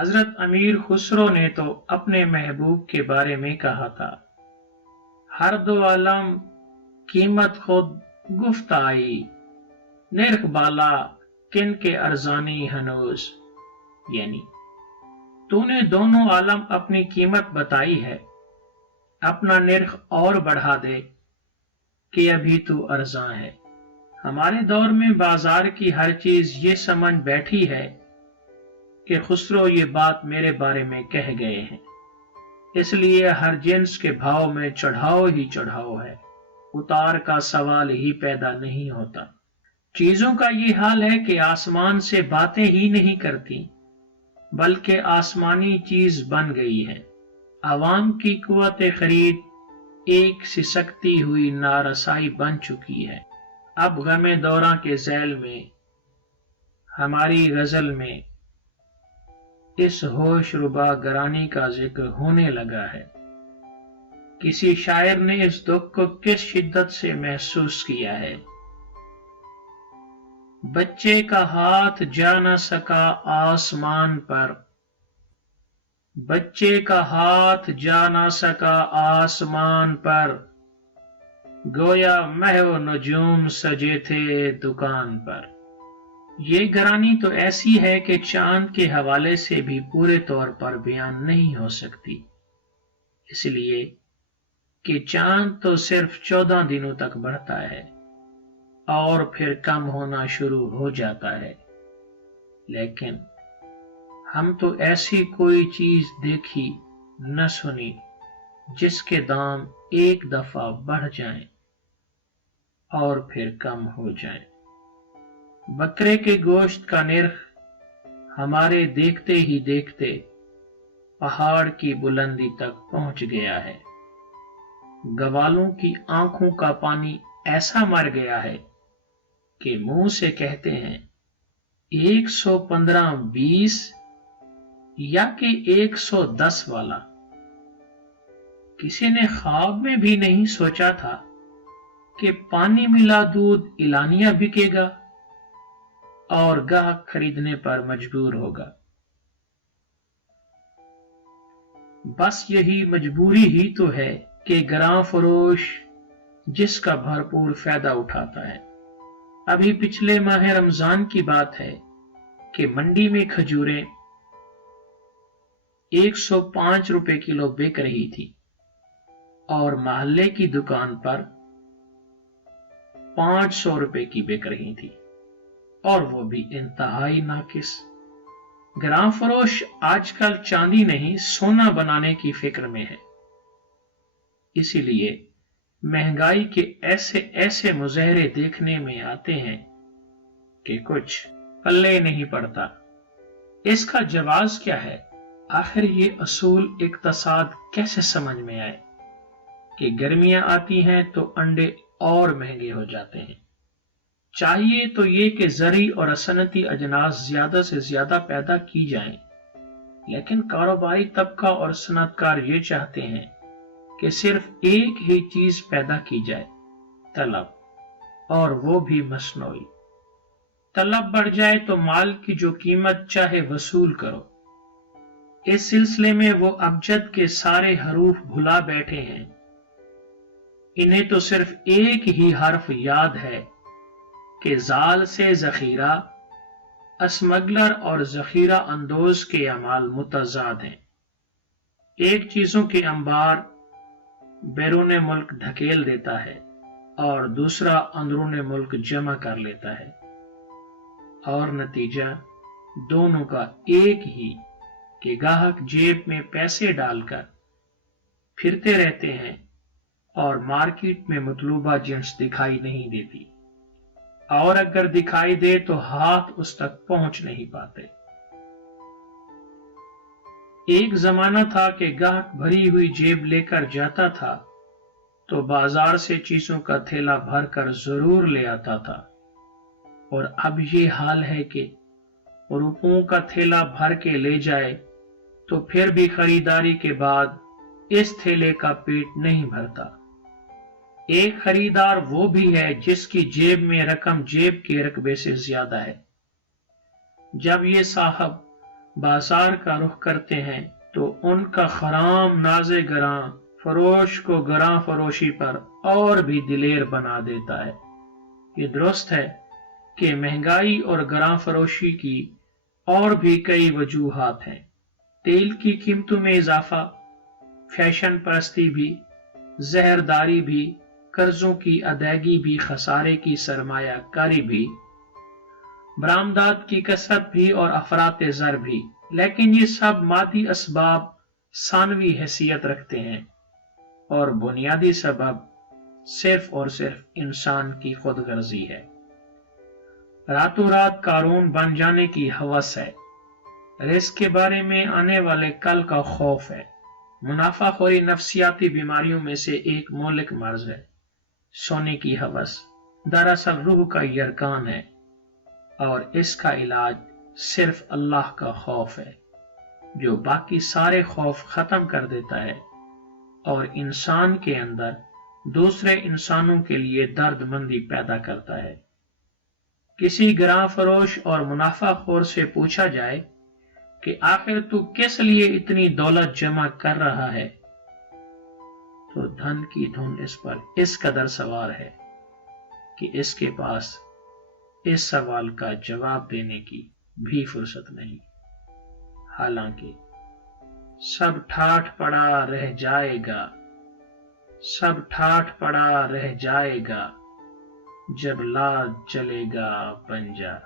حضرت امیر خسرو نے تو اپنے محبوب کے بارے میں کہا تھا، ہر دو عالم قیمت خود گفت آئی، نرخ بالا کن کے ارزانی ہنوز، یعنی تو نے دونوں عالم اپنی قیمت بتائی ہے، اپنا نرخ اور بڑھا دے کہ ابھی تو ارزاں ہے۔ ہمارے دور میں بازار کی ہر چیز یہ سمجھ بیٹھی ہے کہ خسرو یہ بات میرے بارے میں کہہ گئے ہیں، اس لیے ہر جنس کے بھاؤ میں چڑھاؤ ہی چڑھاؤ ہے، اتار کا سوال ہی پیدا نہیں ہوتا۔ چیزوں کا یہ حال ہے کہ آسمان سے باتیں ہی نہیں کرتی بلکہ آسمانی چیز بن گئی ہے۔ عوام کی قوت خرید ایک سسکتی ہوئی نارسائی بن چکی ہے۔ اب غم دوراں کے ذیل میں ہماری غزل میں اس ہوش ربا گرانی کا ذکر ہونے لگا ہے۔ کسی شاعر نے اس دکھ کو کس شدت سے محسوس کیا ہے۔ بچے کا ہاتھ جا نہ سکا آسمان پر، بچے کا ہاتھ جا نہ سکا آسمان پر، گویا محو نجوم سجے تھے دکان پر۔ یہ گرانی تو ایسی ہے کہ چاند کے حوالے سے بھی پورے طور پر بیان نہیں ہو سکتی، اس لیے کہ چاند تو صرف 14 دنوں تک بڑھتا ہے اور پھر کم ہونا شروع ہو جاتا ہے، لیکن ہم تو ایسی کوئی چیز دیکھی نہ سنی جس کے دام ایک دفعہ بڑھ جائیں اور پھر کم ہو جائیں۔ بکرے کے گوشت کا نرخ ہمارے دیکھتے ہی دیکھتے پہاڑ کی بلندی تک پہنچ گیا ہے۔ گوالوں کی آنکھوں کا پانی ایسا مر گیا ہے کہ منہ سے کہتے ہیں 115-20 یا کہ 110 والا۔ کسی نے خواب میں بھی نہیں سوچا تھا کہ پانی ملا دودھ اعلانیہ بکے گا اور گاہک خریدنے پر مجبور ہوگا۔ بس یہی مجبوری ہی تو ہے کہ گراں فروش جس کا بھرپور فائدہ اٹھاتا ہے۔ ابھی پچھلے ماہ رمضان کی بات ہے کہ منڈی میں کھجوریں 105 روپے کلو بک رہی تھی اور محلے کی دکان پر 500 روپے کی بک رہی تھی، اور وہ بھی انتہائی ناقص۔ گراں فروش آج کل چاندی نہیں سونا بنانے کی فکر میں ہے، اسی لیے مہنگائی کے ایسے ایسے مظاہرے دیکھنے میں آتے ہیں کہ کچھ پلے نہیں پڑتا۔ اس کا جواز کیا ہے؟ آخر یہ اصول اقتصاد کیسے سمجھ میں آئے کہ گرمیاں آتی ہیں تو انڈے اور مہنگے ہو جاتے ہیں؟ چاہیے تو یہ کہ زرعی اور صنعتی اجناس زیادہ سے زیادہ پیدا کی جائیں، لیکن کاروباری طبقہ اور صنعت کار یہ چاہتے ہیں کہ صرف ایک ہی چیز پیدا کی جائے، طلب، اور وہ بھی مصنوعی۔ طلب بڑھ جائے تو مال کی جو قیمت چاہے وصول کرو۔ اس سلسلے میں وہ ابجد کے سارے حروف بھلا بیٹھے ہیں، انہیں تو صرف ایک ہی حرف یاد ہے کہ زال سے ذخیرہ، اسمگلر اور ذخیرہ اندوز کے اعمال متضاد ہیں۔ ایک چیزوں کے انبار بیرون ملک دھکیل دیتا ہے اور دوسرا اندرون ملک جمع کر لیتا ہے، اور نتیجہ دونوں کا ایک ہی کہ گاہک جیب میں پیسے ڈال کر پھرتے رہتے ہیں اور مارکیٹ میں مطلوبہ جنس دکھائی نہیں دیتی، اور اگر دکھائی دے تو ہاتھ اس تک پہنچ نہیں پاتے۔ ایک زمانہ تھا کہ گاہک بھری ہوئی جیب لے کر جاتا تھا تو بازار سے چیزوں کا تھیلا بھر کر ضرور لے آتا تھا، اور اب یہ حال ہے کہ روپوں کا تھیلا بھر کے لے جائے تو پھر بھی خریداری کے بعد اس تھیلے کا پیٹ نہیں بھرتا۔ ایک خریدار وہ بھی ہے جس کی جیب میں رقم جیب کے رقبے سے زیادہ ہے۔ جب یہ صاحب بازار کا رخ کرتے ہیں تو ان کا خرام ناز گراں فروش کو گراں فروشی پر اور بھی دلیر بنا دیتا ہے۔ یہ درست ہے کہ مہنگائی اور گراں فروشی کی اور بھی کئی وجوہات ہیں۔ تیل کی قیمتوں میں اضافہ، فیشن پرستی بھی، زہرداری بھی، قرضوں کی ادائیگی بھی، خسارے کی سرمایہ کاری بھی، برآمدات کی کثرت بھی اور افراط زر بھی، لیکن یہ سب مادی اسباب ثانوی حیثیت رکھتے ہیں اور بنیادی سبب صرف اور صرف انسان کی خود غرضی ہے۔ راتوں رات قارون بن جانے کی ہوس ہے، رزق کے بارے میں آنے والے کل کا خوف ہے۔ منافع خوری نفسیاتی بیماریوں میں سے ایک مہلک مرض ہے۔ سونے کی ہوس دراصل روح کا یرغان ہے اور اس کا علاج صرف اللہ کا خوف ہے، جو باقی سارے خوف ختم کر دیتا ہے اور انسان کے اندر دوسرے انسانوں کے لیے درد مندی پیدا کرتا ہے۔ کسی گراں فروش اور منافع خور سے پوچھا جائے کہ آخر تو کس لیے اتنی دولت جمع کر رہا ہے، تو دھن کی دھن اس پر اس قدر سوار ہے کہ اس کے پاس اس سوال کا جواب دینے کی بھی فرصت نہیں۔ حالانکہ سب ٹھاٹھ پڑا رہ جائے گا، سب ٹھاٹھ پڑا رہ جائے گا، جب لا جلے گا پنجہ۔